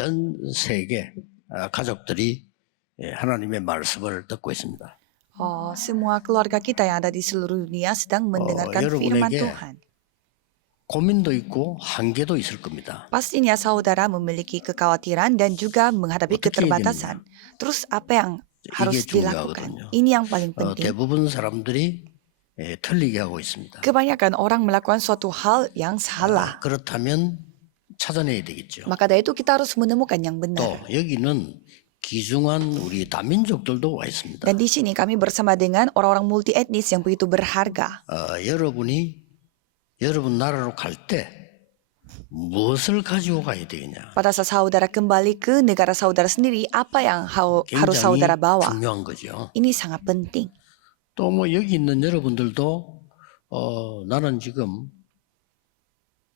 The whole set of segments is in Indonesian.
전 세계 가족들이 하나님의 말씀을 듣고 있습니다. Semua keluarga kita yang ada di seluruh dunia sedang mendengarkan firman 여러분에게 Tuhan. 고민도 있고 한계도 있을 겁니다. Pastinya saudara memiliki kekhawatiran dan juga menghadapi 어떻게 해야 keterbatasan. Terus apa yang harus 이게 dilakukan? 중요하거든요. Ini yang paling penting. 대부분 사람들이 틀리게 하고 있습니다. Kebanyakan orang melakukan suatu hal yang salah. 그렇다면 찾아내야 되겠죠. Maka dari itu kita harus menemukan yang 또 benar. 여기는 귀중한 우리 다민족들도 와 있습니다. Dan di sini kami bersama dengan orang-orang multi etnis yang begitu berharga. 여러분이 여러분 나라로 갈 때 무엇을 가지고 가야 되겠냐? Pada saat saudara kembali ke negara saudara sendiri, apa yang harus saudara 굉장히 bawa? 중요한 거죠. Ini sangat penting. 또 뭐 여기 있는 여러분들도 나는 지금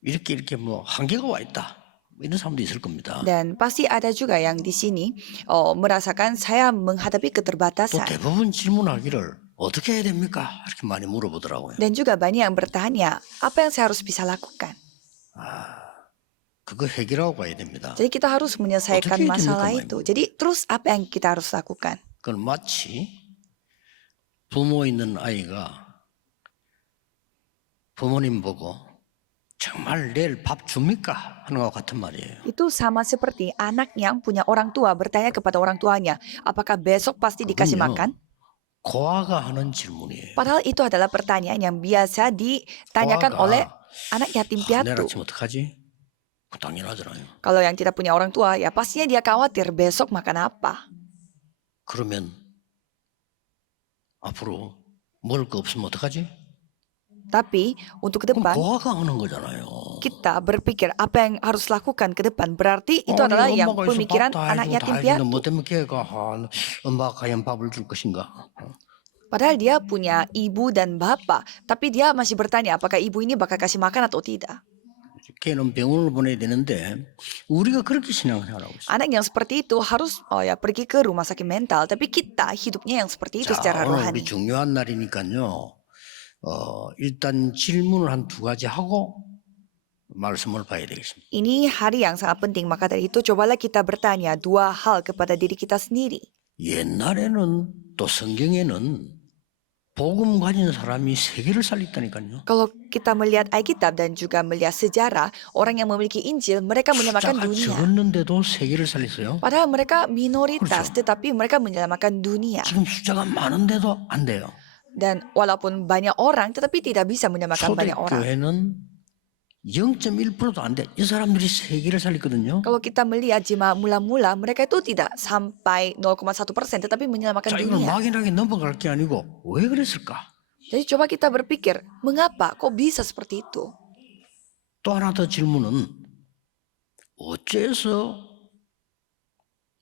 이렇게 뭐 한계가 와 있다. 이런 사람도 있을 겁니다. Dan pasti ada juga yang di sini merasakan saya menghadapi 또 keterbatasan. 대부분 질문하기를 어떻게 해야 됩니까? 이렇게 많이 물어보더라고요. Dan juga banyak yang bertanya, apa yang saya harus bisa lakukan? 그거 해결하고 가야 됩니다. Jadi kita harus menyelesaikan 어떻게 해야 masalah 됩니까, itu. Jadi terus apa yang kita harus lakukan? 그건 마치 부모 있는 아이가 부모님 보고 정말 내일 밥 줍니까? 하는 것 같은 말이에요. Itu sama seperti anak yang punya orang tua bertanya kepada orang tuanya, apakah besok pasti dikasih 그건요, makan? 고아가 하는 질문이에요. Padahal itu adalah pertanyaan yang biasa ditanyakan 고아가 oleh anak yatim 내일 piatu. 아침 어떡하지? 그거 당연하잖아요. Kalau yang tidak punya orang tua, ya pastinya dia khawatir besok makan apa. 그러면 앞으로 먹을 거 없으면 어떡하지? Tapi untuk ke 그럼 depan, 고아가 하는 거잖아요. kita berpikir apa yang harus lakukan ke depan. Berarti itu adalah yang 엄마가 있으면 pemikiran 밥다 anak 해주고 yatim 다 해주는데 piatu. 뭐 때문에 걔가 엄마가 과연 밥을 줄 것인가? Padahal dia punya ibu dan bapak. Tapi dia masih bertanya apakah ibu ini bakal kasih makan atau tidak. 걔는 병원을 보내야 되는데 우리가 그렇게 신앙생활하고 있어요. Anak yang seperti itu harus pergi ke rumah sakit mental. Tapi kita hidupnya yang seperti itu secara 오늘 rohani. 우리 중요한 날이니까요. 일단 질문을 한 두 가지 하고 말씀을 봐야 되겠습니다. Ini hari yang sangat penting. Maka dari itu cobalah kita bertanya dua hal kepada diri kita sendiri. 옛날에는 또 성경에는 복음 가진 사람이 세계를 살렸다니까요. Kalau kita melihat Alkitab dan juga melihat sejarah, orang yang memiliki Injil, mereka menyelamatkan 숫자가 dunia. 적었는데도 세계를 살렸어요. Padahal mereka minoritas, 그렇죠. tetapi mereka menyelamatkan dunia. 지금 숫자가 많은데도 안 돼요. Dan walaupun banyak orang, tetapi tidak bisa menyelamatkan banyak orang. 초대교회는 0.1%도 안 돼. 이 사람들이 세계를 살렸거든요. Kalau kita melihat jemaat mula-mula, mereka itu tidak sampai 0,1%, tetapi menyelamatkan 자, 이걸 dunia. 막연하게 넘어갈 게 아니고 왜 그랬을까? Jadi coba kita berpikir, mengapa kok bisa seperti itu? 또 하나 더 질문은 어째서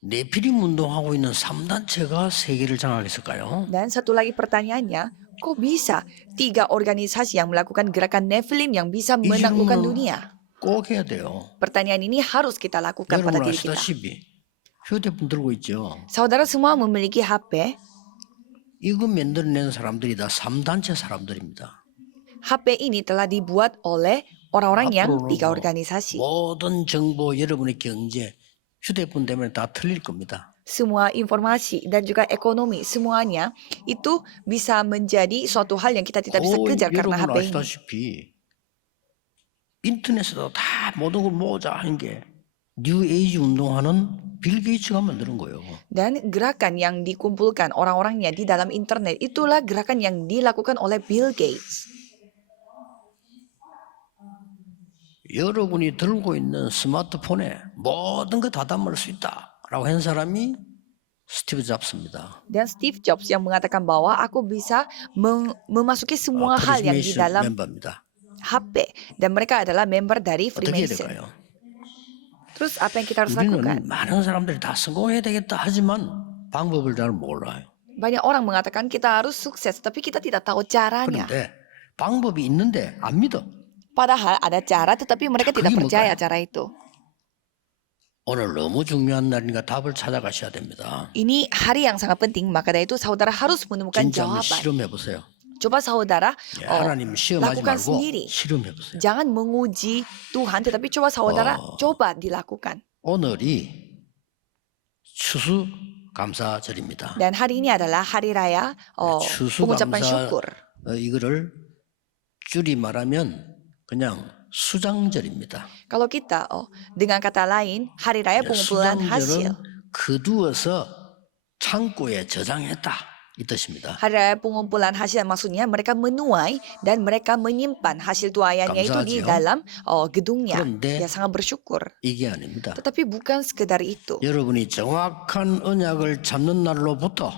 네피림 운동하고 있는 3단체가 세계를 장악했을까요? Dan satu lagi pertanyaannya, kok bisa 3 organisasi yang melakukan gerakan Nephilim yang bisa 이 menaklukkan 질문은 dunia? 꼭 해야 돼요. Pertanyaan ini harus kita lakukan pada 여러분 diri kita. 아시다시피 휴대폰 들고 있죠. Saudara semua memiliki HP. 이거 만들어낸 사람들이 다 3단체 사람들입니다. HP ini telah dibuat oleh orang-orang yang 앞으로는 3 organisasi. 모든 정보, 여러분의 경제, 휴대폰 때문에 다 틀릴 겁니다. Semua informasi dan juga ekonomi semuanya itu bisa menjadi suatu hal yang kita tidak bisa kejar karena 여러분 HP ini. 아시다시피 인터넷에도 다 모든 걸 모으자 하는 게 뉴 에이지 운동하는 빌 게이츠가 만드는 거예요. Dan gerakan yang dikumpulkan orang-orangnya di dalam internet itulah gerakan yang dilakukan oleh Bill Gates. 여러분이 들고 있는 스마트폰에 모든 거 다 담을 수 있다라고 한 사람이 스티브 잡스입니다. Dan Steve Jobs yang mengatakan bahwa aku bisa memasuki semua hal yang di 프리메이션 dalam 멤버입니다. HP. Dan mereka adalah member dari 어떻게 해야 Freemason. 될까요? Terus apa yang kita harus lakukan? 우리는 많은 사람들이 다 성공해야 되겠다 하지만 방법을 잘 몰라요. Banyak orang mengatakan kita harus sukses, tapi kita tidak tahu caranya. 그런데 방법이 있는데 안 믿어. Padahal ada cara, tetapi mereka tidak 그게 percaya 뭘까요? cara itu. 오늘 너무 중요한 날이니까 답을 찾아가셔야 됩니다. Ini hari yang sangat penting, maka dari itu saudara harus menemukan 진짜 한번 jawaban. 실험해 보세요. Coba saudara 하나님 시험하지 lakukan 말고 sendiri. 실험해 보세요. Jangan menguji Tuhan, tetapi coba saudara coba dilakukan. 오늘이 추수감사절입니다. Dan hari ini adalah hari raya pengucapan 추수감사 syukur. 이거를 줄이 말하면 그냥 수장절입니다. Kalau kita dengan kata lain hari raya pengumpulan hasil. 수장절은 거두어서 창고에 저장했다 이 뜻입니다. Hari raya pengumpulan hasil maksudnya mereka menuai dan mereka menyimpan hasil tuaiannya itu di 감사하지요. dalam gedungnya. 그런데 Ya sangat bersyukur. 이게 아닙니다. Tetapi bukan sekedar itu. 여러분이 정확한 언약을 잡는 날로부터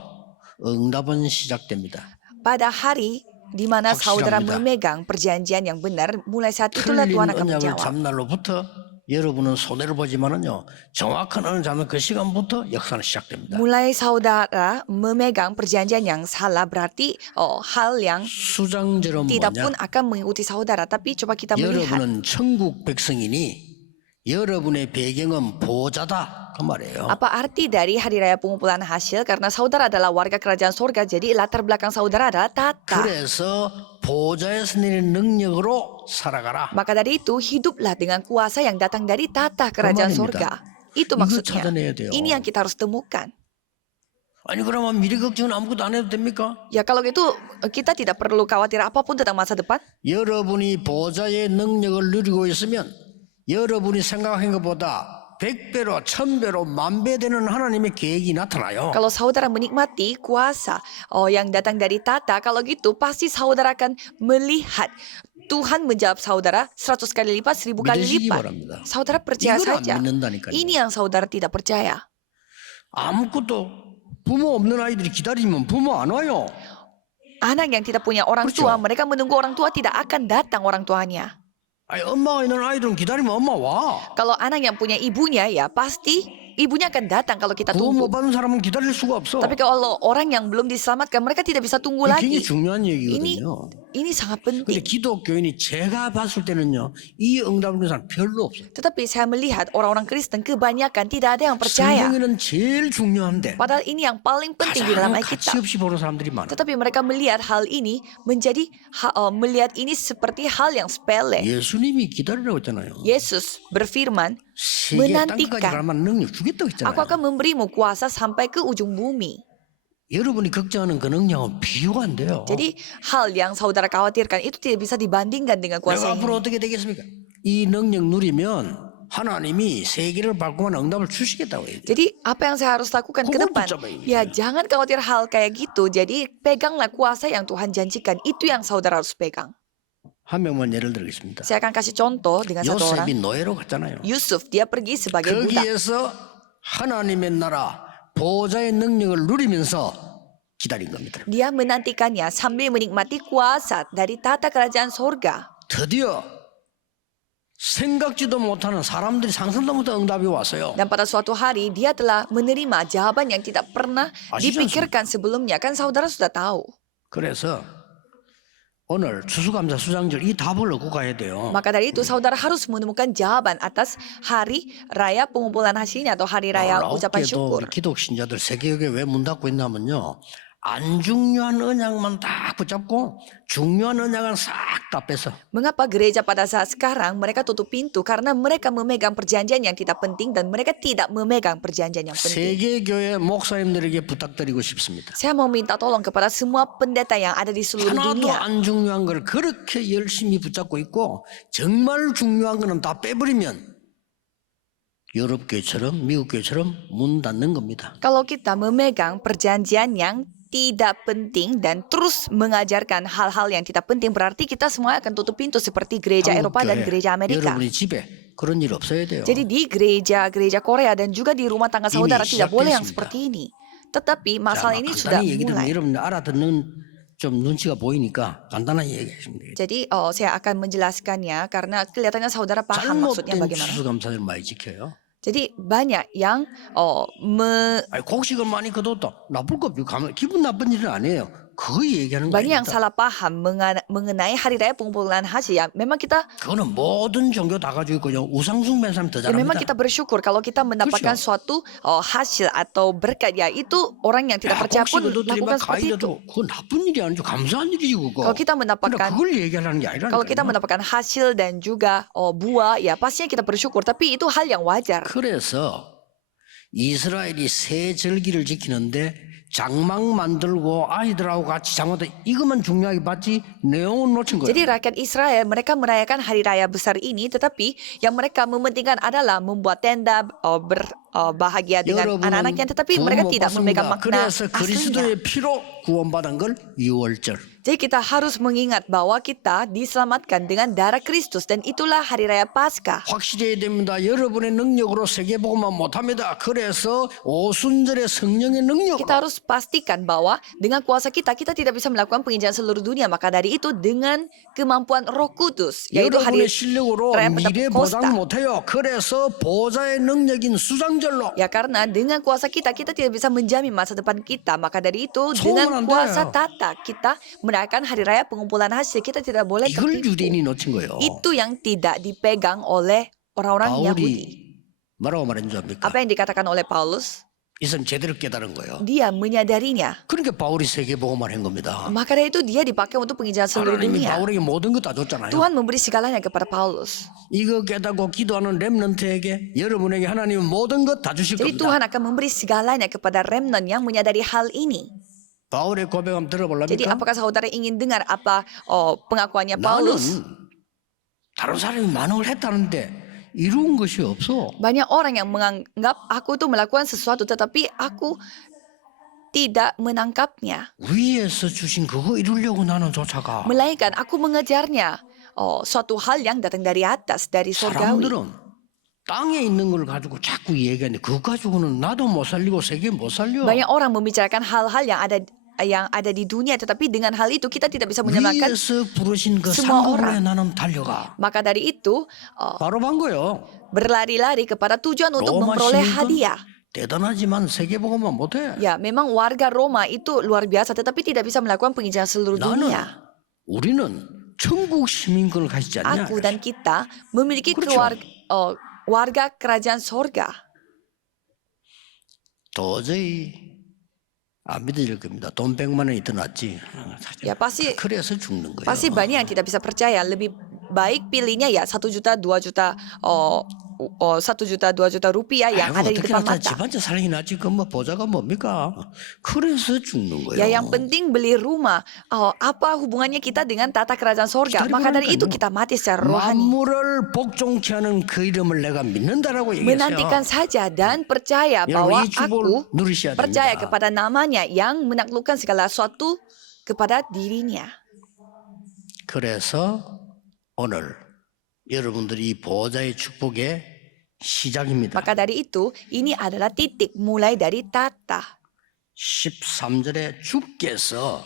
응답은 시작됩니다. Pada hari di mana saudara 확실합니다. memegang perjanjian yang benar, mulai saat itulah 틀린 Tuhan akan 언약을 menjawab. 잡는 날로부터 여러분은 손해를 보지만은요 정확한 언약을 잡는 그 시간부터 역사는 시작됩니다. Mulai saudara memegang perjanjian yang salah berarti hal yang 수장절은 tidak 뭐냐? pun akan mengikuti saudara. Tapi coba kita melihat. 여러분은 천국 백성이니 여러분의 배경은 보호자다 그 말이에요. Apa arti dari hari raya pengumpulan hasil? Karena saudara adalah warga kerajaan surga, jadi latar belakang saudara adalah tata. 그래서 보호자에서 내리는 능력으로 살아가라. Maka dari itu, hiduplah dengan kuasa yang datang dari tata kerajaan 말입니다. surga. Itu 이거 maksudnya. 찾아내야 돼요. Ini yang kita harus temukan. 아니 그러면 미래 걱정은 아무것도 안 해도 됩니까? Ya kalau gitu, kita tidak perlu khawatir apapun tentang masa depan. 여러분이 보호자의 능력을 누리고 있으면 여러분이 생각한 것보다 100배로 1000배로 10,000배 되는 하나님의 계획이 나타나요. Kalau saudara menikmati kuasa yang datang dari tata, kalau gitu pasti saudara akan melihat Tuhan menjawab saudara 100 kali lipat, 1000 kali 믿으시기 lipat. 바랍니다. Saudara percaya 이걸 안 saja. 믿는다니까요. Ini yang saudara tidak percaya. 아무것도 부모 없는 아이들이 기다리면 부모 안 와요. Anak yang tidak punya orang 그렇죠. tua, mereka menunggu orang tua tidak akan datang orang tuanya. 아니 엄마가 있는 아이들은 기다리면 엄마 와. Kalau anak yang punya ibunya ya pasti ibunya akan datang kalau kita 구원 못 tunggu. 받은 사람은 기다릴 수가 없어. Tapi kalau orang yang belum diselamatkan, mereka tidak bisa tunggu 이게 굉장히 lagi. 중요한 얘기거든요. Ini sangat 근데 penting. 기독교인이 제가 봤을 때는요 이 응답을 주는 사람 별로 없어요. Tetapi saya melihat orang-orang Kristen kebanyakan tidak ada yang percaya. 성경에는 제일 중요한데 Padahal ini yang paling penting di dalam 가장 가치 Alkitab. 없이 보는 사람들이 많아. Tetapi mereka melihat hal ini menjadi melihat ini seperti hal yang sepele. 예수님이 기다리라고 했잖아요. Yesus berfirman, 세계 땅까지 menantikan. 갈 만한 능력 주겠다고 했잖아요. aku akan memberimu kuasa sampai ke ujung bumi. 여러분이 걱정하는 그 능력은 비교가 안 돼요. Jadi hal yang saudara khawatirkan itu tidak bisa dibandingkan dengan 내가 kuasa 앞으로 ini. 어떻게 되겠습니까? 이 능력 누리면 하나님이 세계를 바꾸는 응답을 주시겠다고 해요. Jadi apa yang saya harus lakukan ke 그걸 depan? 붙잡아야 돼요. Ya jangan khawatir hal kayak gitu. Jadi peganglah kuasa yang Tuhan janjikan. Itu yang saudara harus pegang. 한 명만 예를 들겠습니다. Saya akan kasih contoh dengan satu orang. 요셉이 노예로 갔잖아요. Yusuf, dia pergi sebagai budak. 거기에서 하나님의 나라 보호자의 능력을 누리면서 기다린 겁니다. Dia menantikannya sambil menikmati kuasa dari tata kerajaan sorga. 드디어 생각지도 못하는 사람들이 상상도 못한 응답이 왔어요. Dan pada suatu hari dia telah menerima jawaban yang tidak pernah 아시죠? dipikirkan sebelumnya. Kan saudara sudah tahu. 그래서 오늘 추수감사 수장절 이 답을 얻고 가야 돼요. Maka dari itu saudara harus menemukan jawaban atas hari raya pengumpulan hasilnya atau hari raya ucapan 놀랍게도 syukur. 우리 기독 신자들 세계교회 왜 문 닫고 있냐면요. 안 중요한 언약만 딱 붙잡고 중요한 언약은 싹 다 뺏어. Mengapa gereja pada saat sekarang mereka tutup pintu? Karena mereka memegang perjanjian yang tidak penting dan mereka tidak memegang perjanjian yang penting. 세계교회 목사님들에게 부탁드리고 싶습니다. Saya mau minta tolong kepada semua pendeta yang ada di seluruh 하나도 dunia. 안 중요한 걸 그렇게 열심히 붙잡고 있고 정말 중요한 거는 다 빼버리면 유럽교회처럼 미국교회처럼 문 닫는 겁니다. Kalau kita memegang perjanjian yang tidak penting dan terus mengajarkan hal-hal yang tidak penting, berarti kita semua akan tutup pintu seperti gereja Eropa dan gereja Amerika. 여러분이 집에 그런 일 없어야 돼요. Jadi di gereja Korea dan juga di rumah tangga saudara Ini tidak boleh yang siap됐습니다. seperti ini. Tetapi masalah ini sudah 간단히 얘기하면 mulai. 여러분 알아듣는 좀 눈치가 보이니까 간단하게 얘기하시면 되겠죠. Jadi saya akan menjelaskannya karena kelihatannya saudara paham maksudnya 잘못된 bagaimana. 추수감사를 많이 지켜요. Jadi banyak yang 아니 곡식을 많이 거뒀다. 나쁠 거 없죠. 기분 나쁜 일은 아니에요. 그거 얘기하는 Banyak yang 겁니다. salah paham mengenai hari raya pengumpulan hasil ya. Memang kita 그거는 모든 종교 다 가지고 있고 우상숭배하는 사람 더 memang 잘합니다. kita bersyukur kalau kita mendapatkan suatu hasil atau berkat ya. Itu orang yang tidak 야, percaya pun 곡식을 두드리면 lakukan seperti itu. 가위도 그거 나쁜 일이 아니죠. 감사한 일이지 그거. Kalau kita 그러나 mendapatkan 그걸 얘기하는 게 아니라. Kalau kita mendapatkan hasil dan juga buah, ya pastinya kita bersyukur. Tapi itu hal yang wajar. 그래서 이스라엘이 새 절기를 지키는데 장막 만들고 아이들하고 같이 장마다 이것만 중요하게 봤지 내용은 놓친 거예요. Jadi rakyat Israel mereka merayakan hari raya besar ini, tetapi yang mereka mementingkan adalah membuat tenda, bahagia dengan anak-anaknya, tetapi mereka tidak memegang makna 그래서 aslinya. 그리스도의 피로 구원받은 걸 유월절. Jadi kita harus mengingat bahwa kita diselamatkan dengan darah Kristus dan itulah hari raya Paskah. 확실해야 됩니다. 여러분의 능력으로 세계복음만 못합니다. 그래서 오순절의 성령의 능력으로 Kita harus pastikan bahwa dengan kuasa kita tidak bisa melakukan penginjilan seluruh dunia. Maka dari itu dengan kemampuan Roh Kudus, yaitu hari 여러분의 실력으로 raya 미래 Pentakosta. 보장 못해요. 그래서 보좌의 능력인 수장절로 Ya karena dengan kuasa kita tidak bisa menjamin masa depan kita. Maka dari itu 소원은 dengan 안 kuasa 돼요. tata kita merayakan hari raya pengumpulan hasil. Kita tidak boleh 이걸 tertipu. 유대인이 놓친 거예요. Itu yang tidak dipegang oleh orang-orang Yahudi. 바울이 뭐라고 말한 줄 압니까? Apa yang dikatakan oleh Paulus? 이 사람 제대로 깨달은 거예요. Dia menyadarinya. 그러니까 바울이 세계복음을 한 겁니다. Maka dari itu dia dipakai untuk penginjilan seluruh 하나님이 dunia. 바울에게 모든 거 다 줬잖아요. Tuhan memberi segalanya kepada Paulus. 이거 깨닫고 기도하는 렘넌트에게 여러분에게 하나님은 모든 것 다 주실 Jadi 겁니다. Tuhan akan memberi segalanya kepada remnant yang menyadari hal ini. 바울의 고백 한번 Jadi 들어보려니까 apakah saudara ingin dengar apa pengakuannya 나는 Paulus? 다른 사람이 많은 걸 했다는데 이루은 것이 없어. Banyak orang yang menganggap aku itu melakukan sesuatu tetapi aku tidak menangkapnya. 위에서 주신 그거 이루려고 나는 쫓아가. Melainkan aku mengejarnya. Suatu hal yang datang dari atas, dari surgawi. 사람들은 땅에 있는 걸 가지고 자꾸 얘기하는데 그거 가지고는 나도 못 살리고 세계 못 살려. Banyak orang membicarakan hal-hal yang ada di dunia, tetapi dengan hal itu kita tidak bisa menyelamatkan. 위에서 부르신 그 semua 상급에 orang. 나는 달려가. Maka dari itu 바로 반 거예요. berlari-lari kepada tujuan untuk 로마 memperoleh 시민권 hadiah. 대단하지만 세계복음만 못해. Ya, memang warga Roma itu luar biasa, tetapi tidak bisa melakukan penginjilan seluruh 나는 dunia. 우리는 천국 시민권을 가지지 않냐. Aku dan kita memiliki 그렇죠. warga kerajaan sorga. 도저히 안 믿어질 겁니다. 돈 100만 원이 더 낫지. Ya pasti 그래서 죽는 거예요. pasti banyak yang tidak bisa percaya. Lebih baik pilihnya ya 1 juta, 2 juta, 1 juta, 2 juta rupiah yang 아이고, ada di 어떻게 depan 하다 mata. 집한채 살기 낫지. 그 뭐 보자가 뭡니까? 그래서 죽는 거예요. Ya yang penting beli rumah. Apa hubungannya kita dengan tata kerajaan sorga? Dari Maka dari mana itu kan? kita mati secara rohani. 만물을 복종케 하는 그 이름을 내가 믿는다라고 Menantikan 얘기했어요. saja dan percaya 여러분 bahwa 이 축복을 aku 누리셔야 percaya 됩니다. kepada namanya yang menaklukkan segala sesuatu kepada dirinya. 그래서 오늘 여러분들이 이 보호자의 축복의 시작입니다. Maka dari itu, ini adalah titik mulai dari tata. 13절에 주께서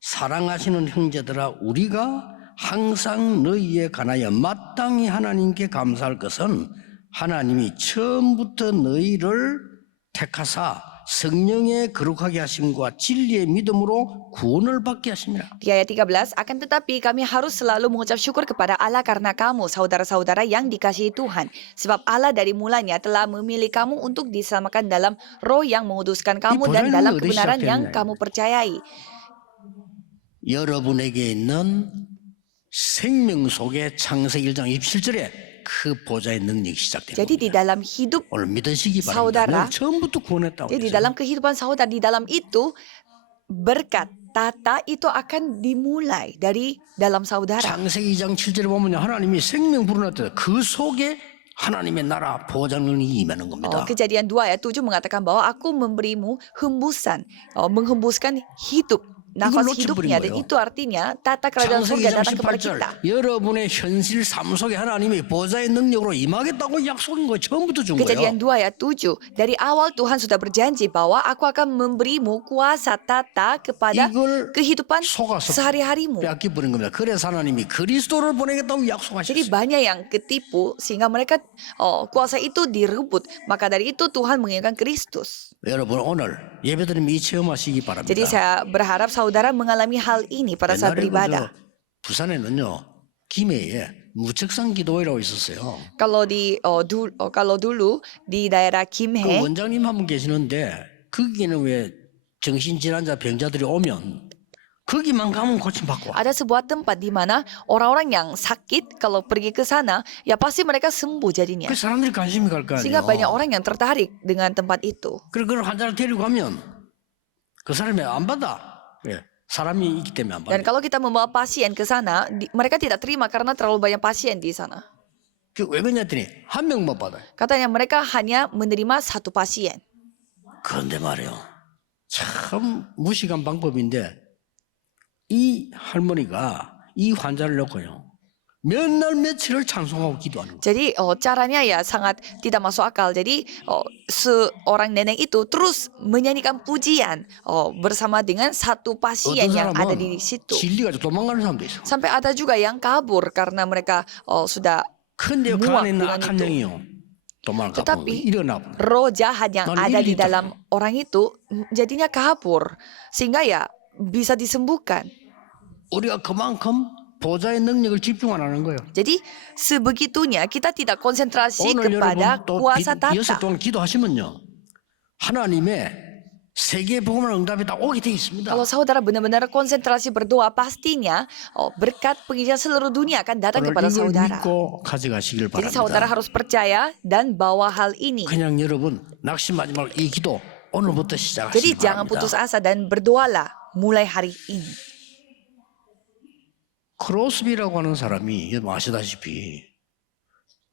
사랑하시는 형제들아 우리가 항상 너희에 관하여 마땅히 하나님께 감사할 것은 하나님이 처음부터 너희를 택하사 성령의 거룩하게 하심과 진리의 믿음으로 구원을 받게 하심이라. Di ayat 13, akan tetapi kami harus selalu mengucap syukur kepada Allah karena kamu, saudara-saudara yang dikasihi Tuhan. Sebab Allah dari mulanya telah memilih kamu untuk diselamatkan dalam roh yang menguduskan kamu dan dalam kebenaran yang kamu percayai. 여러분에게 있는 생명 속에 창세기 1장 27절에 그 보좌의 능력이 시작됩니다. Jadi di dalam hidup, 오늘 믿으시기 바랍니다. 사우다라. 처음부터 구원했다고 jadi di 했어요. dalam kehidupan saudara, di dalam itu berkat tata itu akan dimulai dari dalam saudara. 창세기 2장 7절에 보면 하나님이 생명 불어넣었다. 그 속에 하나님의 나라 보좌 능력이 임하는 겁니다. Kejadian 2 ayat 7 mengatakan bahwa aku memberimu hembusan, menghembuskan hidup, nafas hidupnya. Dan itu artinya tata kerajaan 창세기 surga 2장 datang kepada 18절 kita. 여러분의 현실 삶 속에 하나님이 보좌의 능력으로 임하겠다고 약속한 거예요. 처음부터 준 Kejadian 거예요. 2 ayat 7. Dari awal Tuhan sudah berjanji bahwa aku akan memberimu kuasa tata kepada 이걸 kehidupan 속아서 sehari-harimu. 뺏겨버린 겁니다. 그래서 하나님이 그리스도를 보내겠다고 Jadi 약속하셨어요. banyak yang ketipu sehingga mereka kuasa itu direbut. Maka dari itu Tuhan menginginkan Kristus. 여러분 오늘 예배드리면 이 체험하시기 Jadi 바랍니다. saya berharap saudara saudara mengalami hal ini pada saat 옛날에 beribadah. 부산에는요 김해에 무책상 기도회라고 있었어요. Kalau dulu di daerah 그 Kimhae, 원장님 한 분 계시는데 거기는 왜 정신질환자 병자들이 오면 거기만 가면 고침받고 ada sebuah tempat di mana orang-orang yang sakit kalau pergi ke sana, ya pasti mereka sembuh jadinya. 그 사람들이 관심이 갈 거 Sehingga banyak 아니에요. orang yang tertarik dengan tempat itu. 그리고 그 환자를 데리고 가면 그 사람이 안 받아. 예, 사람이 있기 때문에 안 Dan 받아. kalau kita membawa pasien ke sana, mereka tidak terima karena terlalu banyak pasien di sana. 왜 그러냐더니 한 명만 받아요. Katanya mereka hanya menerima satu pasien. 그런데 말이에요. 참 무식한 방법인데 이 할머니가 이 환자를 놓고요. 몇 날 며칠을 찬송하고 기도하는 거예요. Jadi caranya ya sangat tidak masuk akal. Jadi seorang nenek itu terus menyanyikan pujian bersama dengan satu pasien 어떤 yang ada 사람은 di situ. 질려가지고 도망가는 사람도 있어. Sampai ada juga yang kabur karena mereka sudah 근데 그 muak 안에 있는 dengan 악한 itu. 영이요. 도망가 Tetapi 일어나. roh jahat yang Non ada di irrita. dalam orang itu jadinya kabur. Sehingga ya bisa disembuhkan. 우리가 그만큼 보좌의 능력을 집중 안 하는 거예요. Jadi sebegitunya kita tidak konsentrasi 오늘 kepada 여러분 또 kuasa 이어서 tata. 동안 기도하시면요. 하나님의 세계 복음의 응답이 다 오게 돼 있습니다. Kalau saudara benar-benar konsentrasi berdoa, pastinya berkat pengisian seluruh dunia akan datang 오늘 kepada 이걸 saudara. 믿고 가져가시길 Jadi saudara 바랍니다. harus percaya dan bawa hal ini. 그냥 여러분 낙심하지 말고 이 기도 오늘부터 Jadi 시작하시기 jangan putus 바랍니다. asa dan berdoalah mulai hari ini. 크로스비라고 하는 사람이 여러분 아시다시피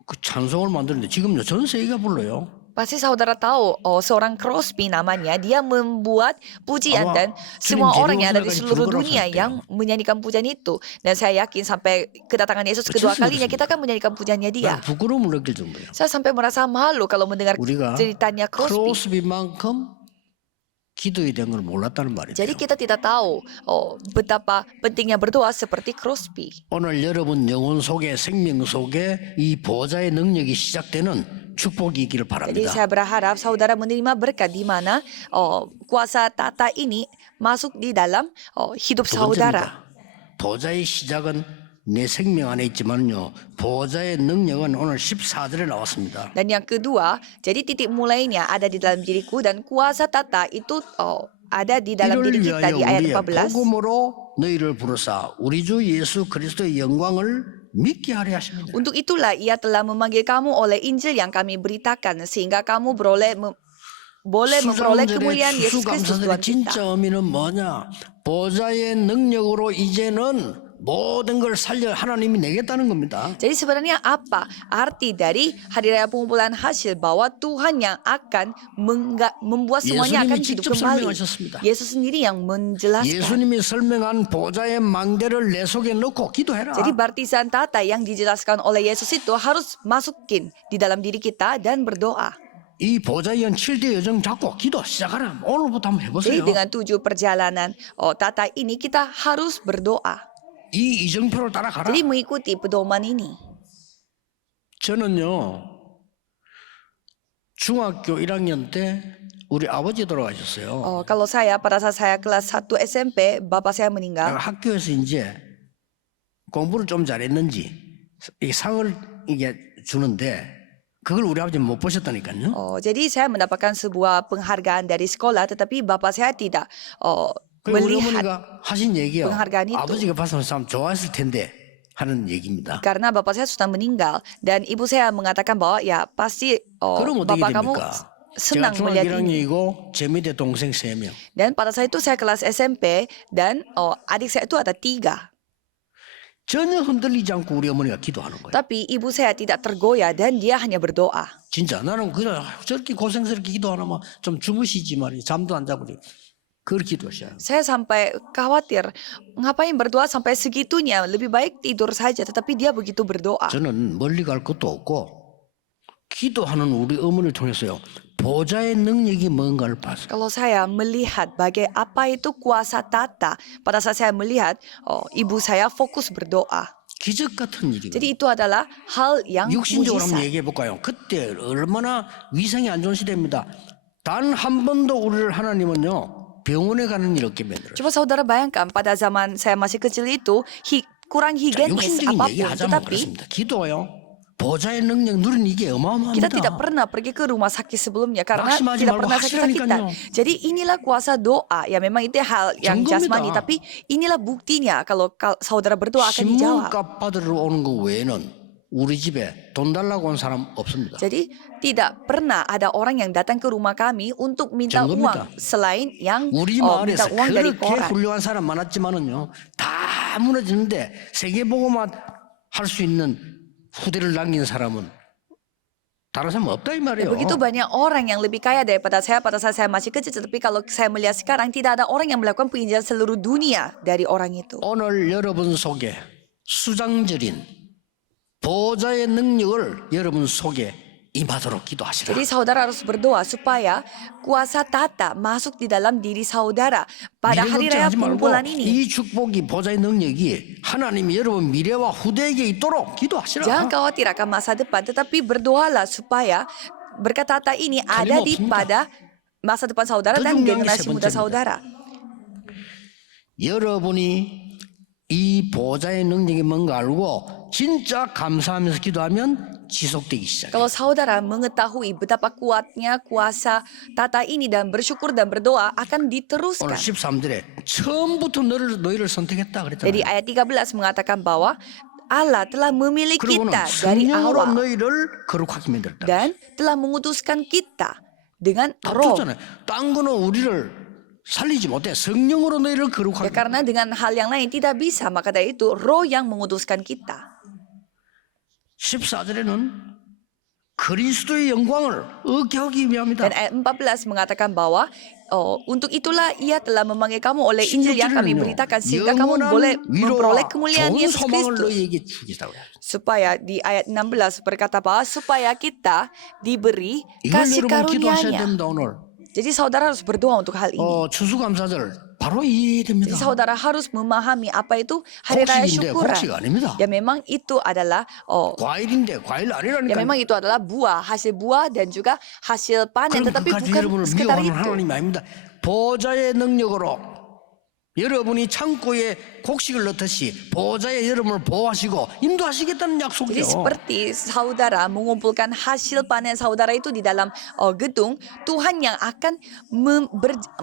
그 찬송을 만드는데 지금요 전 세계가 불러요. Pasti saudara tahu, seorang Crosby namanya, dia membuat pujian Awak dan kirim semua jadi orang yang ada di usaha seluruh kali dunia bergerak yang menyanyikan pujian itu. Dan saya yakin sampai kedatangan Yesus kedua Betul, kalinya betul. kita akan menyanyikan pujiannya dia. 난 부끄러움을 느낄 정도예요. Saya sampai merasa malu kalau mendengar 우리가 ceritanya Crosby. 크로스비만큼 기도에 대한 걸 몰랐다는 말이죠. Jadi kita tidak tahu betapa pentingnya berdoa seperti Crosby. 오늘 여러분 영혼 속에 생명 속에 이 보좌의 능력이 시작되는 축복이 있기를 Jadi 바랍니다. saya berharap saudara menerima berkat di mana kuasa tata ini masuk di dalam hidup 두 saudara. 번째입니다. 보좌의 시작은 내 생명 안에 있지만요. 보좌의 능력은 오늘 14절에 나왔습니다. Dan yang kedua, jadi titik mulainya ada di dalam diriku dan kuasa tata itu ada di dalam 이를 diri kita di 위하여 ayat 우리의 14. 복음으로 너희를 부르사 우리 주 예수 그리스도의 영광을 믿게 하려 하십니다. Untuk itulah ia telah memanggil kamu oleh Injil yang kami beritakan sehingga kamu boleh memperoleh kemuliaan Yesus Kristus 수감사들의 Tuhan 진짜 kita. 의미는 뭐냐? 보좌의 능력으로 이제는 모든 걸 살려 하나님이 내겠다는 겁니다. Jadi sebenarnya apa arti dari hari raya pengumpulan hasil bahwa Tuhan yang akan membuat semuanya akan 예수님이 hidup 직접 kembali. 설명하셨습니다. Yesus sendiri yang menjelaskan. 예수님이 설명한 보좌의 망대를 내 속에 넣고 기도해라. Jadi baptisan tata yang dijelaskan oleh Yesus itu harus masukin di dalam diri kita dan berdoa. 이 보좌의 7대 여정 잡고 기도 시작하라. 오늘부터 한번 Jadi 해보세요. dengan 7 perjalanan tata ini kita harus berdoa. 이 이정표를 따라가라. Jadi mengikuti pedoman ini. 저는요 중학교 1학년 때 우리 아버지 돌아가셨어요. Kalau saya pada saat saya kelas 1 SMP, bapak saya 내가 meninggal. 학교에서 이제 공부를 좀 잘했는지 이 상을 이게 주는데 그걸 우리 아버지는 못 보셨다니까요. Jadi saya mendapatkan sebuah penghargaan dari sekolah, tetapi bapak saya tidak 그 우리 melihat 어머니가 하신 얘기요. penghargaan itu. 아버지가 봤으면 참 좋아했을 텐데 하는 얘기입니다. karena bapak saya sudah meninggal dan ibu saya mengatakan bahwa ya pasti 그럼 어떻게 bapak kamu 됩니까? 제가 senang 중학교 melihat ini. 1학년이고 제 밑에 동생 3명. Dan pada saat itu saya kelas SMP dan adik saya itu ada 3. 전혀 흔들리지 않고 우리 어머니가 기도하는 거예요. Tapi ibu saya tidak tergoyah dan dia hanya berdoa. 진짜 나는 그냥 저렇게 고생스럽게 기도하나만 좀 주무시지 말이 잠도 안 자고 그걸 기도하셔요. Saya sampai khawatir, ngapain berdoa sampai segitunya? Lebih baik tidur saja. Tetapi dia begitu berdoa. 저는 멀리 갈 것도 없고 기도하는 우리 어머니를 통해서요. 보좌의 능력이 뭔가를 봤어요. Kalau saya melihat apa itu kuasa tata, pada saat saya melihat ibu saya fokus berdoa. 기적 같은 일이에요. Jadi itu adalah hal yang 육신적으로 한번 mujizat. 얘기해 볼까요? 그때 얼마나 위생이 안 좋은 시대입니다. 단 한 번도 우리를 하나님은요 병원에 가는 일 없게 만들어요. Coba saudara bayangkan pada zaman saya masih kecil itu kurang 자, higienis 육신적인 얘기 apapun. 하자면 Tetapi 그렇습니다. 기도요. 보좌의 능력 누리는 이게 kita 어마어마합니다. tidak pernah pergi ke rumah sakit sebelumnya karena Maksimasi tidak 말고 pernah sakit-sakitan. 확실하니까요. Jadi inilah kuasa doa. Ya memang itu hal yang 정금이다. jasmani, tapi inilah buktinya kalau saudara berdoa akan dijawab. 신문값 받으러 오는 거 외에는 우리 집에 돈 달라고 온 사람 없습니다. Jadi tidak pernah ada orang yang datang ke rumah kami untuk minta 정금이다. uang selain yang 우리 minta 마을에서 uang dari 그렇게 koran. 훌륭한 사람 많았지만은요, 다 무너지는데 세계보고만 할 수 있는 후대를 남긴 사람은 다른 사람 없다 이 말이에요. Begitu banyak orang yang lebih kaya daripada saya pada saat saya masih kecil. Tapi kalau saya melihat sekarang tidak ada orang yang melakukan penginjilan seluruh dunia dari orang itu. 오늘 여러분 속에 수장절인 보좌의 능력을 여러분 속에 임하도록 기도하시라. Jadi saudara harus berdoa supaya kuasa tata masuk di dalam diri saudara pada hari raya 걱정하지 말고 pengumpulan ini. 이 축복이 보좌의 능력이 하나님이 여러분 미래와 후대에게 있도록 기도하시라. Jangan khawatir akan masa depan, tetapi berdoalah supaya berkat tata ini ada di pada masa depan saudara dan generasi muda saudara. 여러분이 이 보좌의 능력이 뭔가 알고 진짜 감사하면서 기도하면 지속되기 시작해요. Kalau saudara mengetahui betapa kuatnya kuasa tata ini dan bersyukur dan berdoa akan 오늘 diteruskan. 13절에 처음부터 너희를 선택했다 그랬잖아요. Jadi ayat 13 mengatakan bahwa Allah telah memilih 그리고는 kita dari 성령으로 awal 너희를 거룩하게 만들었다. dan telah mengutuskan kita dengan 다 roh. 줬잖아요. 딴 거는 우리를 살리지 못해. 성령으로 너희를 Ya 거룩하게. karena dengan hal yang lain tidak bisa, maka dari itu roh yang mengutuskan kita. 14절에는 그리스도의 영광을 얻게 하기 위함이다. Dan ayat 14 mengatakan bahwa untuk itulah ia telah memanggil kamu oleh Injil yang kami beritakan sehingga kamu boleh memperoleh kemuliaan 좋은 Yesus 소망을 Kristus. 너희에게 주겠다고 해요. Supaya di ayat 16 berkata bahwa supaya kita diberi 이걸 kasih 여러분 기도하셔야 karunia-Nya. 됩니다 오늘. Jadi saudara harus berdoa untuk hal ini. 추수감사절 바로 이해됩니다. Jadi saudara harus memahami apa itu hari raya 곡식인데 syukuran. 곡식 아닙니다. Ya memang itu adalah 과일인데 과일 ya 아니라니까. memang itu adalah buah, hasil buah dan juga hasil panen, 그럼 tetapi 그까지 bukan 여러분을 sekedar 미워하는 itu. 하나님이 아닙니다. 보좌의 능력으로 여러분이 창고에 곡식을 넣듯이 보좌에 여러분을 보호하시고 인도하시겠다는 Jadi 약속이죠. seperti saudara mengumpulkan hasil panen saudara itu di dalam gedung, Tuhan yang akan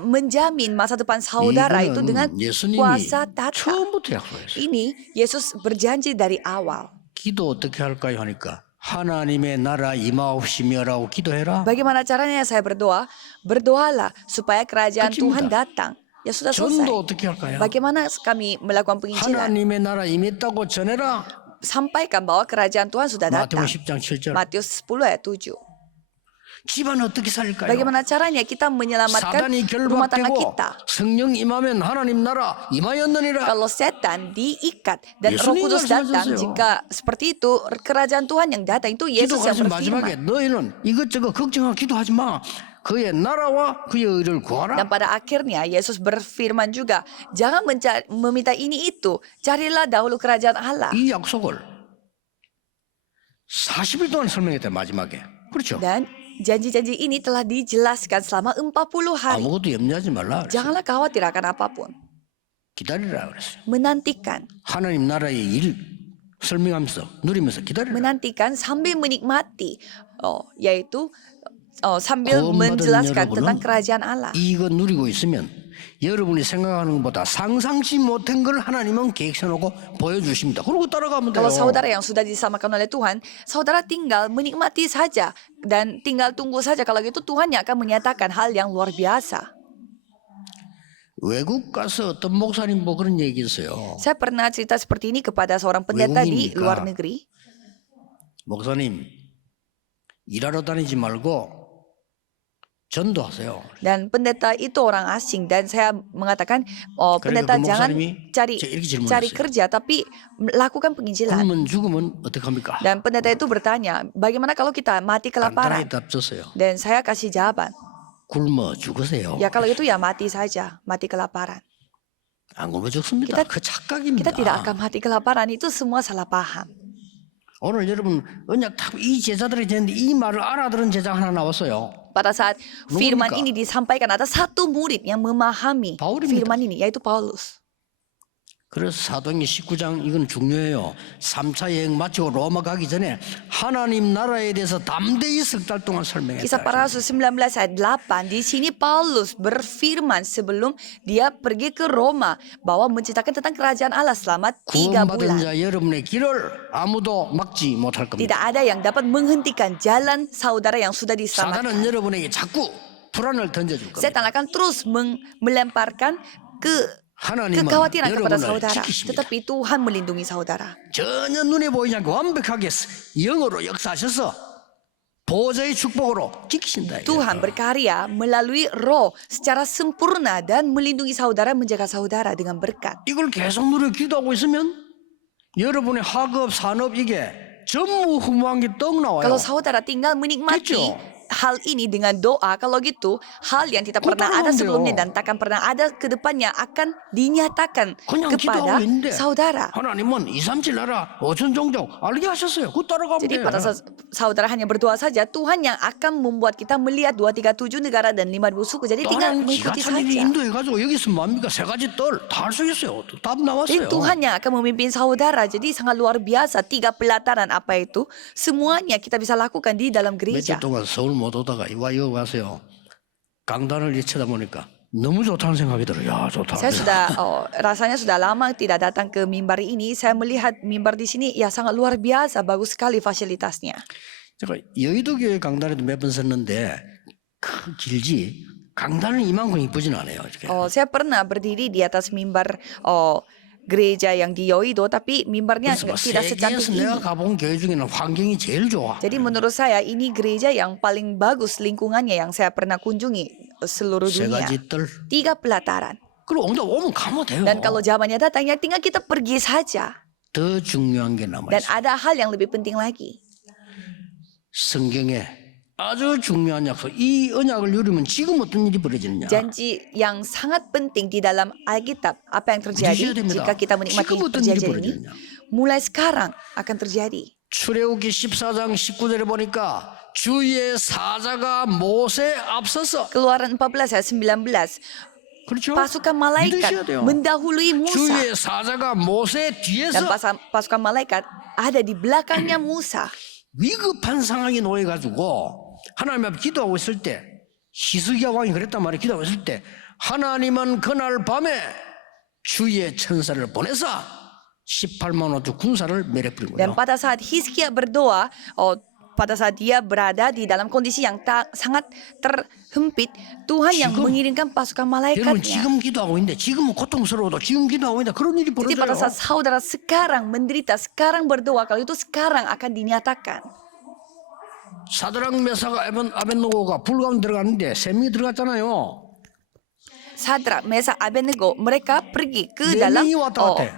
menjamin masa depan saudara itu dengan 이거는 예수님이 kuasa tata. 처음부터 약속했어요. Ini Yesus berjanji dari awal. 기도 어떻게 할까요 하니까 하나님의 나라 임하옵시며라고 기도해라. Bagaimana caranya saya berdoa? Berdoalah supaya kerajaan Kecil Tuhan mudah. datang. Ya sudah selesai. 전도 어떻게 할까요? Bagaimana kami melakukan penginjilan? 하나님의 나라 임했다고 전해라. Sampaikan bahwa kerajaan Tuhan sudah datang. 마태복음 10장 7절. Matius 10 ayat 7. 집안 어떻게 살릴까요? Bagaimana caranya kita menyelamatkan 사단이 rumah tangga 결박되고 kita? 성령 임하면 하나님 나라 임하였느니라. Kalau setan diikat dan Yesus Roh ini Kudus nggak datang, selesai. jika seperti itu kerajaan Tuhan yang datang itu Yesus yang 기도하신 마지막에 berfirman. 너희는 이것저것 걱정하고 기도하지 마. 그의 나라와 그의 의를 구하라. Dan pada akhirnya Yesus berfirman juga, jangan meminta ini itu, carilah dahulu kerajaan Allah. 이 약속을 40일 동안 설명했다 마지막에. 그렇죠? Dan janji-janji ini telah dijelaskan selama 40 hari. 아무것도 염려하지 말라. 그랬어요. Janganlah khawatir akan apapun. 기다리라 그랬어요. Menantikan. 하나님 나라의 일 설명하면서 누리면서 기다리라. Menantikan sambil menikmati. Yaitu sambil 구원받은 menjelaskan tentang 여러분은 kerajaan Allah. 이거 누리고 있으면 여러분이 생각하는 것보다 상상치 못한 걸 하나님은 계획 세우고 보여주십니다. 그러고 따라가면 돼요. Kalau saudara yang sudah diselamatkan oleh Tuhan, saudara tinggal menikmati saja dan tinggal tunggu saja. Kalau gitu Tuhan yang akan menyatakan hal yang luar biasa. 외국 가서 어떤 목사님 뭐 그런 얘기 있어요. Saya pernah cerita seperti ini kepada seorang pendeta di 외국인이니까. luar negeri. 목사님 일하러 다니지 말고 전도하세요. Dan pendeta itu orang asing dan saya mengatakan, pendeta 그 jangan 목사님이 cari 제가 이렇게 질문했어요. cari kerja tapi lakukan penginjilan. 굶으면 죽으면 어떡합니까? Dan pendeta itu bertanya, bagaimana kalau kita mati kelaparan? 간단하게 답 줬어요. Dan saya kasih jawaban, 굶어 죽으세요. ya kalau itu ya mati saja, mati kelaparan. 안 굶어 죽습니다. kita- 그 착각입니다. Kita tidak akan mati kelaparan, itu semua salah paham. 오늘 여러분 언약 이 제자들이 되는데 이 말을 알아들은 제자 하나 나왔어요. Pada saat firman Nuhumika. ini disampaikan, ada satu murid yang memahami Paul입니다. firman ini, yaitu Paulus. 그래서 사도행전 19장 이건 중요해요. 3차 여행 마치고 로마 가기 전에 하나님 나라에 대해서 담대히 석 달 동안 설명했다. Kisah para Rasul 19 ayat 8, di sini Paulus berfirman sebelum dia pergi ke Roma bahwa menceritakan tentang kerajaan Allah selama 3 구원받은 bulan. 자 여러분의 길을 아무도 막지 못할 겁니다. Tidak ada yang dapat menghentikan jalan saudara yang sudah diselamatkan. 사단은 여러분에게 자꾸 불안을 던져줄 겁니다. Setan akan terus melemparkan 하나님은 kekhawatiran kepada 여러분을 saudara. 지키십니다. Tetapi Tuhan melindungi saudara. 전혀 눈에 보이지 않고 완벽하게 영으로 역사하셔서 보좌의 축복으로 지키신다. Tuhan berkarya melalui roh secara sempurna dan melindungi saudara, menjaga saudara dengan berkat. 이걸 계속 누려 기도하고 있으면 여러분의 학업, 산업 이게 전무후무한 게 떡 나와요. Kalau saudara tinggal menikmati Kecil. hal ini dengan doa, kalau gitu hal yang tidak pernah ada sebelumnya dan takkan pernah ada ke depannya akan dinyatakan 그냥 kepada 기도하고 있는데 saudara. 하나님은 2, 3, 7 나라 5천 종족 알게 하셨어요. 그거 따라가면 Jadi 돼요. pada saat saudara hanya berdoa saja, Tuhan yang akan membuat kita melihat 237 negara dan 5,000 suku. Jadi tinggal 하나님 기가 mengikuti 찬일이 saja. 인도해가지고 여기 있으면 뭡니까? 세 가지 다 할 수 있어요. 답 Jadi 나왔어요. Tuhan yang akan memimpin saudara. Jadi sangat luar biasa. 3 pelataran apa itu? Semuanya kita bisa lakukan di dalam 며칠 gereja. 동안 서울 못 오다가 여기 와서요. 강단을 쳐다보니까 너무 좋다는 생각이 들어요. 야, 좋다. Saya sudah, rasanya sudah lama tidak datang ke mimbar ini. Saya melihat mimbar di sini ya sangat luar biasa, bagus sekali fasilitasnya. 제가 여의도 교회 강단에도 몇 번 섰는데 길지 강단은 이만큼 이쁘진 않아요. 이렇게. Saya pernah berdiri di atas mimbar gereja yang di Yoido, tapi mimbarnya 그래서 tidak secantik 세계에서 ini. 내가 가본 교회 중에는 환경이 제일 좋아. Jadi menurut saya ini gereja yang paling bagus lingkungannya yang saya pernah kunjungi seluruh 세 dunia. 가지 뜰. 3 pelataran. 그리고 오면 가면 돼요. Dan kalau zamannya datang ya tinggal kita pergi saja. 더 중요한 게 남아 Dan 있어. ada hal yang lebih penting lagi. 성경에 아주 중요한 약속. 이 언약을 누리면 지금 어떤 일이 벌어지느냐. Janji yang sangat penting di dalam Alkitab. Apa yang terjadi 믿으셔야 됩니다. jika kita menikmati 지금 어떤 일이 perjanjian ini? 벌어지느냐. Mulai sekarang akan terjadi. 출애굽기 14장 19절에 보니까 주의 사자가 모세 앞서서 Keluaran 14 ayat 19. 그렇죠? Pasukan 믿으셔야 malaikat 돼요. mendahului Musa. 주의 사자가 모세 Dan 뒤에서 pasukan malaikat ada di belakangnya Musa. 위급한 상황이 놓여가지고 하나님 앞에 기도하고 있을 때 히스기야 왕이 그랬단 말이에요. 기도하고 있을 때 하나님은 그날 밤에 주의 천사를 보내서 18만 5천 군사를 멸해버린 Dan 거예요. pada saat Hizkia berdoa, pada saat dia berada di dalam kondisi yang sangat terhempit, Tuhan yang 지금, mengirimkan pasukan 여러분 malaikatnya. 지금 기도하고 있는데 지금은 고통스러워도 지금 기도하고 있는데 그런 일이 Jadi pada 벌어져요. saat saudara sekarang menderita, sekarang berdoa, kalau itu sekarang akan dinyatakan. 사드락 메사가 아벤노고가 불 가운데 들어갔는데 세 명이 들어갔잖아요. Sadrak, Mesak, Abednego, mereka pergi ke 네 dalam 명이 왔다 갔대.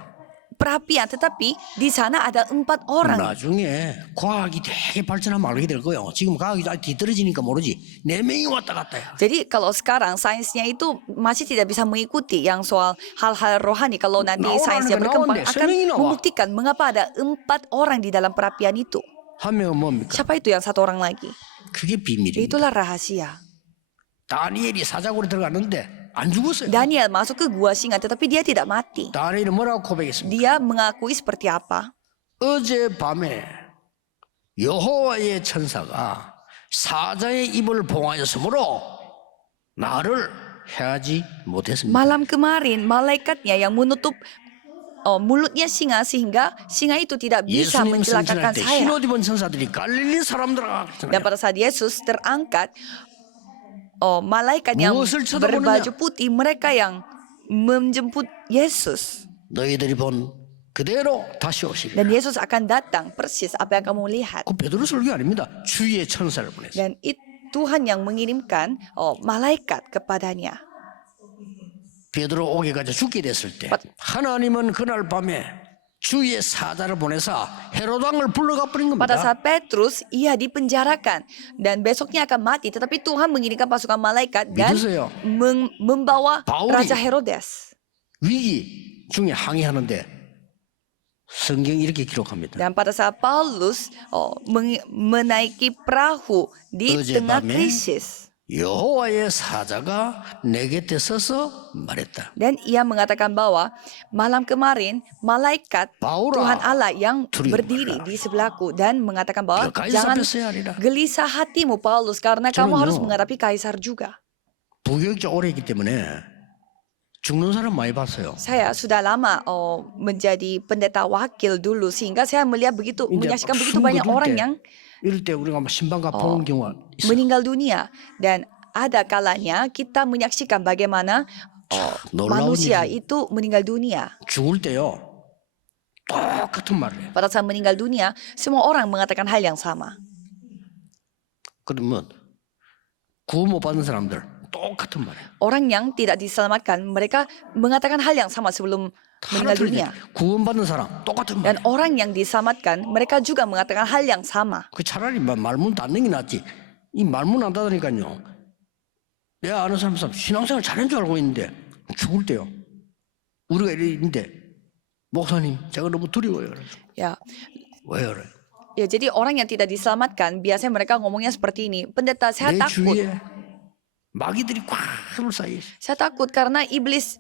perapian, tetapi di sana ada 4 orang. 나중에 과학이 되게 발전하면 알게 될 거예요. 지금 과학이 아직 뒤떨어지니까 모르지. 네 명이 왔다 갔다 요. Jadi kalau sekarang sainsnya itu masih tidak bisa mengikuti yang soal hal-hal rohani. Kalau nanti sainsnya berkembang akan membuktikan mengapa ada 4 orang di dalam perapian itu. 한 명은 뭡니까? Siapa itu yang 1 orang lagi? 그게 비밀입니다. Itulah rahasia. 다니엘이 사자굴에 들어갔는데 안 죽었어요. Daniel masuk ke gua singa tetapi dia tidak mati. 다니엘이 뭐라고 고백했습니까? Dia mengakui seperti apa? 어젯밤에 여호와의 천사가 사자의 입을 봉하였으므로 나를 해하지 못했습니다. Malam kemarin malaikatnya yang menutup mulutnya singa sehingga singa itu tidak bisa 예수님 mencelakakan 승천할 때 saya. 흰옷 입은 천사들이 갈릴리 사람들아 Dan pada saat Yesus terangkat, malaikat yang 무엇을 쳐다보느냐? berbaju putih, mereka yang menjemput Yesus. 너희들이 본 그대로 다시 오시리라. Dan Yesus akan datang persis apa yang kamu lihat. 그 베드로 설교 아닙니다. 주의 천사를 보냈어요. Dan Tuhan yang mengirimkan malaikat kepadanya. 베드로 오게까지 죽게 됐을 때 하나님은 그날 밤에 주의 사자를 보내서 헤롯 왕을 불러가 버린 Pada 겁니다. saat Petrus, ia dipenjarakan dan besoknya akan mati. Tetapi Tuhan mengirimkan pasukan malaikat dan 믿으세요. membawa 바울이 Raja Herodes. 위기 중에 항해하는데 성경이 이렇게 기록합니다. Dan pada saat Paulus menaiki perahu di 어젯밤에 tengah krisis. 여호와의 사자가 내 곁에 서서 말했다. Dan ia mengatakan bahwa malam kemarin malaikat 바울아, Tuhan Allah yang 두려워 berdiri 말라. di sebelahku dan mengatakan bahwa 네가 가이사 jangan 앞에 서야 하리라. gelisah hatimu Paulus karena kamu 저는요. harus menghadapi kaisar juga. 부교육자 오래 했기 때문에 죽는 사람 많이 봤어요. Saya sudah lama menjadi pendeta wakil dulu sehingga saya melihat menyaksikan begitu banyak orang yang 이럴 때 우리가 막 신방가 보는 경우가 있어. meninggal dunia dan ada kalanya kita menyaksikan bagaimana 놀라운 manusia 일이 itu meninggal dunia. 죽을 때요. 똑같은 말을 해요. Pada saat meninggal dunia, semua orang mengatakan hal yang sama. 그러면 구원 못 받은 사람들 똑같은 말이에요. Orang yang tidak diselamatkan, mereka mengatakan hal yang sama sebelum 하나 meninggal dunia. 틀리네. 구원받는 사람 똑같은 Dan 말. orang yang diselamatkan, mereka juga mengatakan hal yang sama. 그 차라리 말문 닫는 게 낫지. 이 말문 안 닫으니까요. 내가 아는 사람 신앙생활 잘한 줄 알고 있는데 죽을 때요. 우리가 이랬는데 목사님 제가 너무 두려워요. 그래서 Ya, 왜 그래? ya jadi orang yang tidak diselamatkan, biasanya mereka ngomongnya seperti ini. Pendeta, saya 내 takut. 주위에 마귀들이 꽉 둘러싸여 있어. Saya takut karena iblis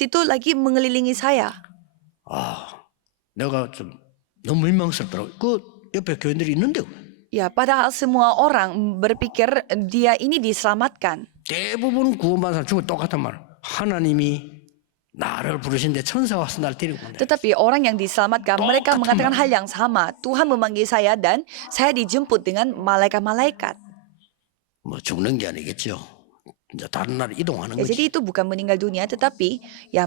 itu lagi mengelilingi saya. 아, 내가 좀 너무 민망스럽더라고. 그 옆에 교인들이 있는데 Ya, padahal semua orang berpikir dia ini diselamatkan. 대부분 구원받은 사람 중에 똑같은 말. 하나님이 나를 부르신데 천사가 와서 날 데리고 온다. Tetapi orang yang diselamatkan, mereka 똑같은 mengatakan 말. hal yang sama. Tuhan memanggil saya dan saya dijemput dengan malaikat-malaikat. 뭐 죽는 게 아니겠죠. 이제 다른 나라 이동하는 Ya, 거지. jadi itu bukan meninggal dunia, tetapi ya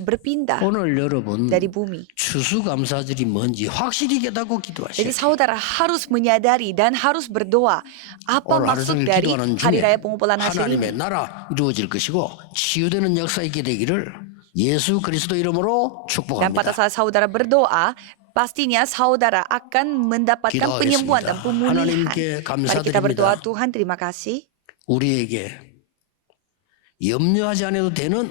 berpindah 오늘 여러분 dari bumi. 추수감사절이 뭔지 확실히 깨닫고 기도하셔야 Jadi 돼요. saudara harus menyadari dan harus berdoa apa 오늘 하루 maksud 종일 dari 기도하는 Hari 중에 Raya Pengumpulan Hasil 하나님의 ini. 나라 이루어질 것이고 치유되는 역사 있게 되기를 예수 그리스도 이름으로 Dan pada 축복합니다. saat saudara berdoa, pastinya saudara akan mendapatkan 기도하겠습니다. penyembuhan dan pemulihan. 하나님께 Mari kita berdoa, 감사드립니다. Tuhan terima kasih. 우리에게 염려하지 않아도 되는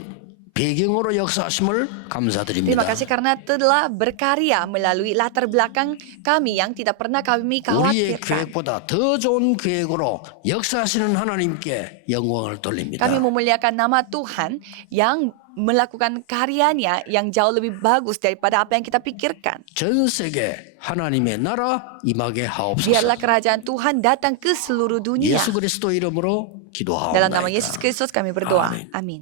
배경으로 역사하심을 Terima 감사드립니다. kasih karena telah berkarya melalui latar belakang kami yang tidak pernah kami 우리의 khawatirkan. 계획보다 더 좋은 계획으로 역사하시는 하나님께 영광을 돌립니다. Kami memuliakan nama Tuhan yang melakukan karyanya yang jauh lebih bagus daripada apa yang kita pikirkan. 전 세계 하나님의 나라 임하게 하옵소서. Biarlah kerajaan Tuhan datang ke seluruh dunia. 예수 그리스도 이름으로 Dalam nama 기도하옵나이다. Yesus Kristus kami berdoa. Amin. Amin.